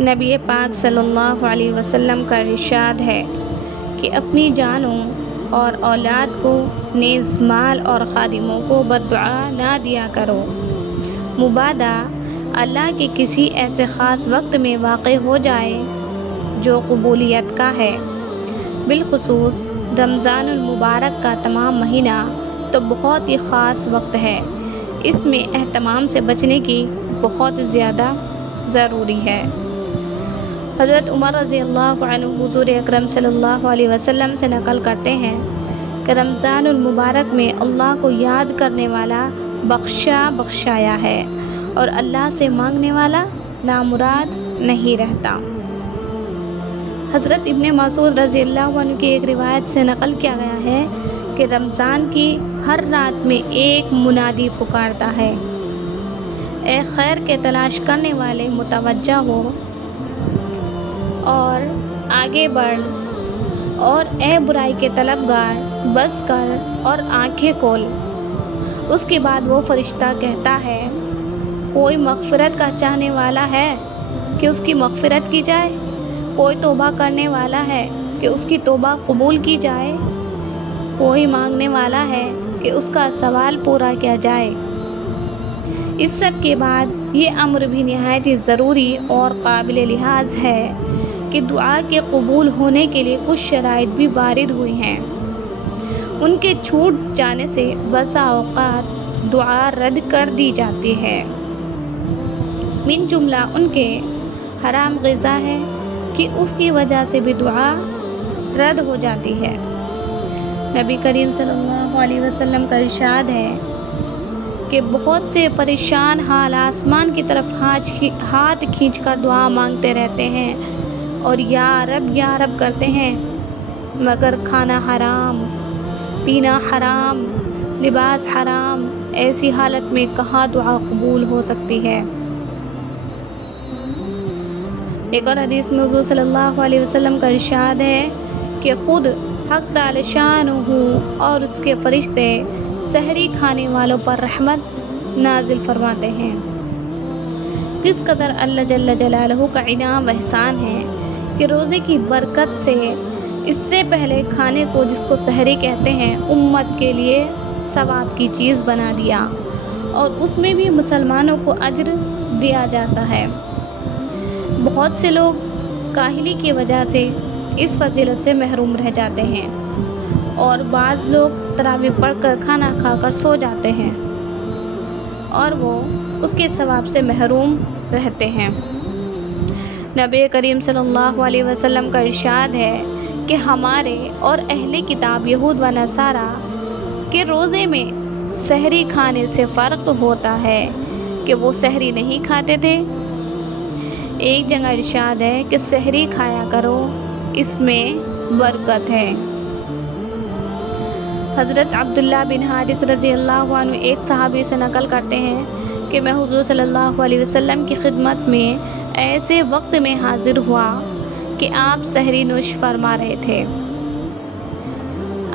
نبی پاک صلی اللہ علیہ وسلم کا ارشاد ہے کہ اپنی جانوں اور اولاد کو نیز مال اور خادموں کو بددعا نہ دیا کرو، مبادا اللہ کے کسی ایسے خاص وقت میں واقع ہو جائے جو قبولیت کا ہے۔ بالخصوص رمضان المبارک کا تمام مہینہ تو بہت ہی خاص وقت ہے، اس میں اہتمام سے بچنے کی بہت زیادہ ضروری ہے۔ حضرت عمر رضی اللہ عنہ حضور اکرم صلی اللہ علیہ وسلم سے نقل کرتے ہیں کہ رمضان المبارک میں اللہ کو یاد کرنے والا بخشایا ہے اور اللہ سے مانگنے والا نامراد نہیں رہتا۔ حضرت ابن مسعود رضی اللہ عنہ کی ایک روایت سے نقل کیا گیا ہے کہ رمضان کی ہر رات میں ایک منادی پکارتا ہے، اے خیر کے تلاش کرنے والے متوجہ ہو اور آگے بڑھ، اور اے برائی کے طلبگار بس کر اور آنکھیں کھول۔ اس کے بعد وہ فرشتہ کہتا ہے، کوئی مغفرت کا چاہنے والا ہے کہ اس کی مغفرت کی جائے، کوئی توبہ کرنے والا ہے کہ اس کی توبہ قبول کی جائے، کوئی مانگنے والا ہے کہ اس کا سوال پورا کیا جائے۔ اس سب کے بعد یہ امر بھی نہایت ہی ضروری اور قابل لحاظ ہے کہ دعا کے قبول ہونے کے لیے کچھ شرائط بھی وارد ہوئی ہیں، ان کے چھوٹ جانے سے بسا اوقات دعا رد کر دی جاتی ہے۔ من جملہ ان کے حرام غذا ہے کہ اس کی وجہ سے بھی دعا رد ہو جاتی ہے۔ نبی کریم صلی اللہ علیہ وسلم کا ارشاد ہے کہ بہت سے پریشان حال آسمان کی طرف ہاتھ کھینچ کر دعا مانگتے رہتے ہیں اور یا رب کرتے ہیں، مگر کھانا حرام، پینا حرام، لباس حرام، ایسی حالت میں کہاں دعا قبول ہو سکتی ہے۔ ایک اور حدیث میں حضور صلی اللہ علیہ وسلم کا ارشاد ہے کہ خود حق تعالی شانہ اور اس کے فرشتے سحری کھانے والوں پر رحمت نازل فرماتے ہیں۔ کس قدر اللہ جل جلالہ کا انعام و احسان ہے کہ روزے کی برکت سے اس سے پہلے کھانے کو، جس کو سحری کہتے ہیں، امت کے لیے ثواب کی چیز بنا دیا، اور اس میں بھی مسلمانوں کو اجر دیا جاتا ہے۔ بہت سے لوگ کاہلی کی وجہ سے اس فضیلت سے محروم رہ جاتے ہیں، اور بعض لوگ تراویح پڑھ کر کھانا کھا کر سو جاتے ہیں اور وہ اس کے ثواب سے محروم رہتے ہیں۔ نبی کریم صلی اللہ علیہ وسلم کا ارشاد ہے کہ ہمارے اور اہل کتاب یہود و نصارہ کے روزے میں سحری کھانے سے فرق ہوتا ہے کہ وہ سحری نہیں کھاتے تھے۔ ایک جگہ ارشاد ہے کہ سحری کھایا کرو، اس میں برکت ہے۔ حضرت عبداللہ بن حارث رضی اللہ عنہ ایک صحابی سے نقل کرتے ہیں کہ میں حضور صلی اللہ علیہ وسلم کی خدمت میں ایسے وقت میں حاضر ہوا کہ آپ سحری نوش فرما رہے تھے۔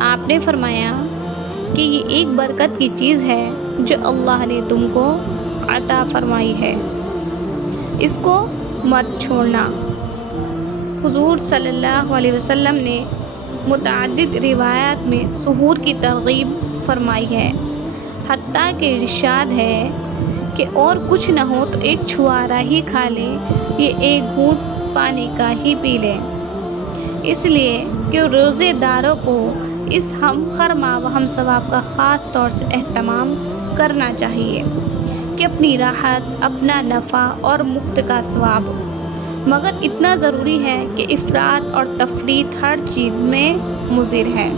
آپ نے فرمایا کہ یہ ایک برکت کی چیز ہے جو اللہ نے تم کو عطا فرمائی ہے، اس کو مت چھوڑنا۔ حضور صلی اللہ علیہ وسلم نے متعدد روایات میں سحور کی ترغیب فرمائی ہے، حتیٰ کہ ارشاد ہے کہ اور کچھ نہ ہو تو ایک چھوارا ہی کھا لے، یہ ایک گھونٹ پانی کا ہی پی لے، اس لیے کہ روزے داروں کو اس ہم خرما و ہم ثواب کا خاص طور سے اہتمام کرنا چاہیے کہ اپنی راحت، اپنا نفع اور مفت کا ثواب، مگر اتنا ضروری ہے کہ افراط اور تفریط ہر چیز میں مضر ہے،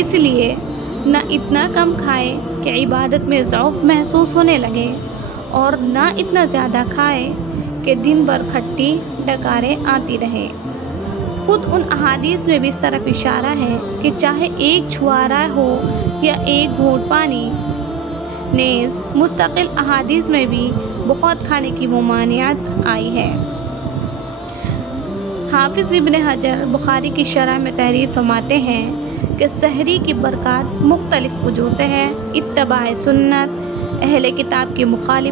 اس لیے نہ اتنا کم کھائے کہ عبادت میں ضعف محسوس ہونے لگے، اور نہ اتنا زیادہ کھائے کہ دن بھر کھٹی ڈکاریں آتی رہیں۔ خود ان احادیث میں بھی اس طرف اشارہ ہے کہ چاہے ایک چھوارا ہو یا ایک گھونٹ پانی، نیز مستقل احادیث میں بھی بہت کھانے کی ممانعت آئی ہے۔ حافظ ابن حجر بخاری کی شرح میں تحریر فرماتے ہیں کہ سحری کی برکات مختلف وجوہ سے ہے، اتباع سنت، اہل کتاب کی مخالفت،